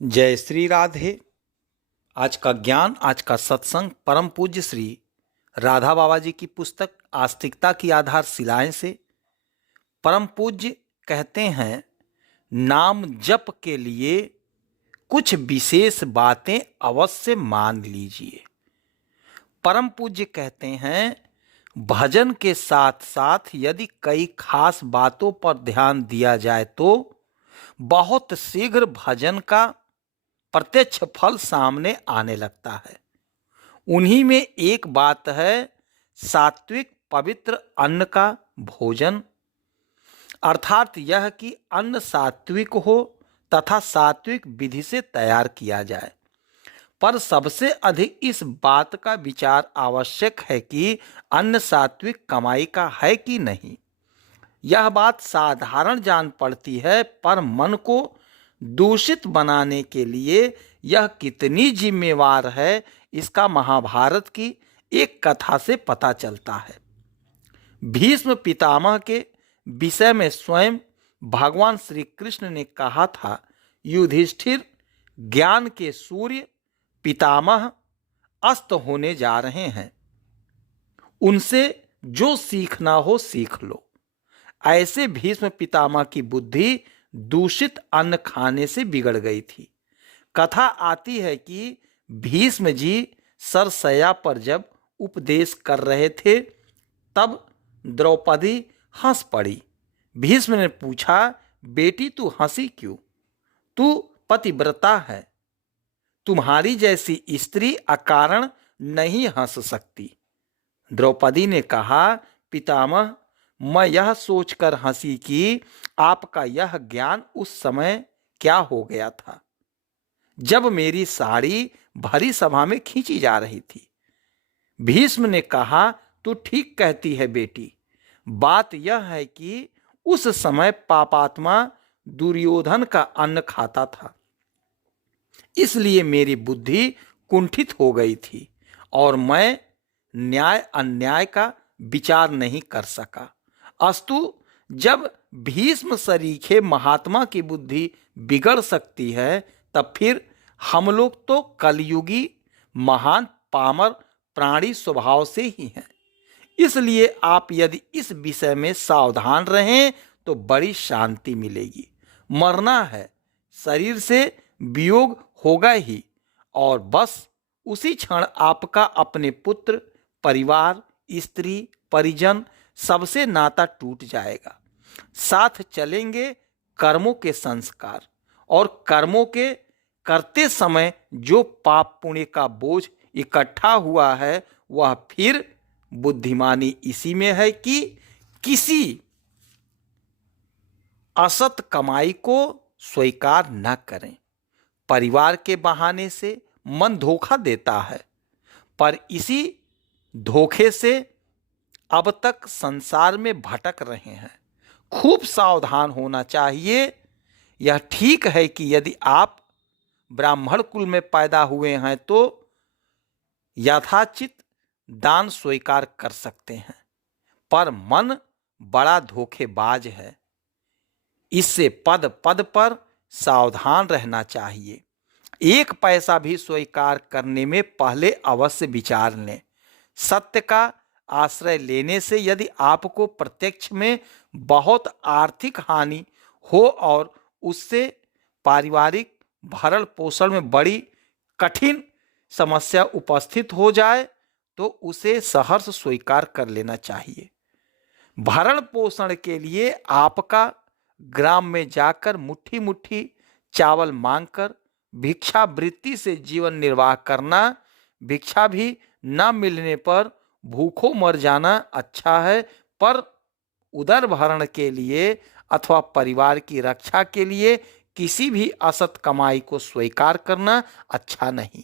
जय श्री राधे। आज का ज्ञान, आज का सत्संग परम पूज्य श्री राधा बाबा जी की पुस्तक आस्तिकता की आधारशिलाएं से। परम पूज्य कहते हैं, नाम जप के लिए कुछ विशेष बातें अवश्य मान लीजिए। परम पूज्य कहते हैं, भजन के साथ साथ यदि कई खास बातों पर ध्यान दिया जाए तो बहुत शीघ्र भजन का प्रत्यक्ष फल सामने आने लगता है। उन्हीं में एक बात है सात्विक पवित्र अन्न का भोजन, अर्थात यह कि अन्न सात्विक हो तथा सात्विक विधि से तैयार किया जाए। पर सबसे अधिक इस बात का विचार आवश्यक है कि अन्न सात्विक कमाई का है कि नहीं। यह बात साधारण जान पड़ती है, पर मन को दूषित बनाने के लिए यह कितनी जिम्मेवार है, इसका महाभारत की एक कथा से पता चलता है। भीष्म पितामह के विषय में स्वयं भगवान श्री कृष्ण ने कहा था, युधिष्ठिर, ज्ञान के सूर्य पितामह अस्त होने जा रहे हैं, उनसे जो सीखना हो सीख लो। ऐसे भीष्म पितामह की बुद्धि दूषित अन्न खाने से बिगड़ गई थी। कथा आती है कि भीष्म जी सरसैया पर जब उपदेश कर रहे थे तब द्रौपदी हंस पड़ी। भीष्म ने पूछा, बेटी तू हंसी क्यों? तू पतिव्रता है, तुम्हारी जैसी स्त्री अकारण नहीं हंस सकती। द्रौपदी ने कहा, पितामह, मैं यह सोचकर हंसी कि आपका यह ज्ञान उस समय क्या हो गया था जब मेरी साड़ी भरी सभा में खींची जा रही थी। भीष्म ने कहा, तू ठीक कहती है बेटी। बात यह है कि उस समय पापात्मा दुर्योधन का अन्न खाता था, इसलिए मेरी बुद्धि कुंठित हो गई थी और मैं न्याय अन्याय का विचार नहीं कर सका। अस्तु, जब भीष्म सरीखे महात्मा की बुद्धि बिगड़ सकती है, तब फिर हम लोग तो कलयुगी महान पामर प्राणी स्वभाव से ही हैं। इसलिए आप यदि इस विषय में सावधान रहें तो बड़ी शांति मिलेगी। मरना है, शरीर से वियोग होगा ही, और बस उसी क्षण आपका अपने पुत्र, परिवार, स्त्री, परिजन सबसे नाता टूट जाएगा। साथ चलेंगे कर्मों के संस्कार, और कर्मों के करते समय जो पाप पुण्य का बोझ इकट्ठा हुआ है, वह फिर बुद्धिमानी इसी में है कि किसी असत कमाई को स्वीकार न करें। परिवार के बहाने से मन धोखा देता है, पर इसी धोखे से अब तक संसार में भटक रहे हैं। खूब सावधान होना चाहिए। यह ठीक है कि यदि आप ब्राह्मण कुल में पैदा हुए हैं तो यथाचित दान स्वीकार कर सकते हैं, पर मन बड़ा धोखेबाज है। इससे पद पद पर सावधान रहना चाहिए। एक पैसा भी स्वीकार करने में पहले अवश्य विचार लें। सत्य का आश्रय लेने से यदि आपको प्रत्यक्ष में बहुत आर्थिक हानि हो और उससे पारिवारिक भरण पोषण में बड़ी कठिन समस्या उपस्थित हो जाए, तो उसे सहर्ष स्वीकार कर लेना चाहिए। भरण पोषण के लिए आपका ग्राम में जाकर मुट्ठी मुट्ठी चावल मांगकर भिक्षावृत्ति से जीवन निर्वाह करना, भिक्षा भी न मिलने पर भूखों मर जाना अच्छा है, पर उदर भरण के लिए अथवा परिवार की रक्षा के लिए किसी भी असत कमाई को स्वीकार करना अच्छा नहीं।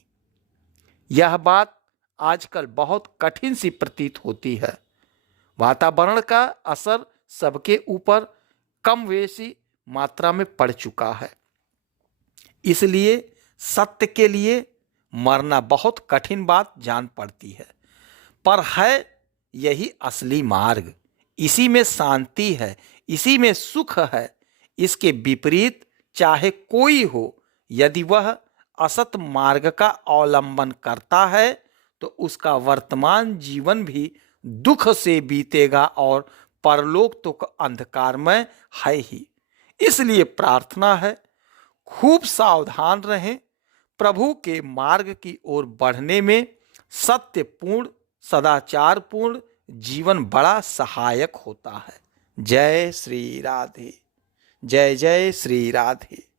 यह बात आजकल बहुत कठिन सी प्रतीत होती है। वातावरण का असर सबके ऊपर कम बेशी मात्रा में पड़ चुका है, इसलिए सत्य के लिए मरना बहुत कठिन बात जान पड़ती है, पर है यही असली मार्ग। इसी में शांति है, इसी में सुख है। इसके विपरीत चाहे कोई हो, यदि वह असत मार्ग का अवलंबन करता है तो उसका वर्तमान जीवन भी दुख से बीतेगा और परलोक तो अंधकारमय है ही। इसलिए प्रार्थना है, खूब सावधान रहें। प्रभु के मार्ग की ओर बढ़ने में सत्यपूर्ण सदाचारपूर्ण जीवन बड़ा सहायक होता है। जय श्री राधे। जय जय श्री राधे।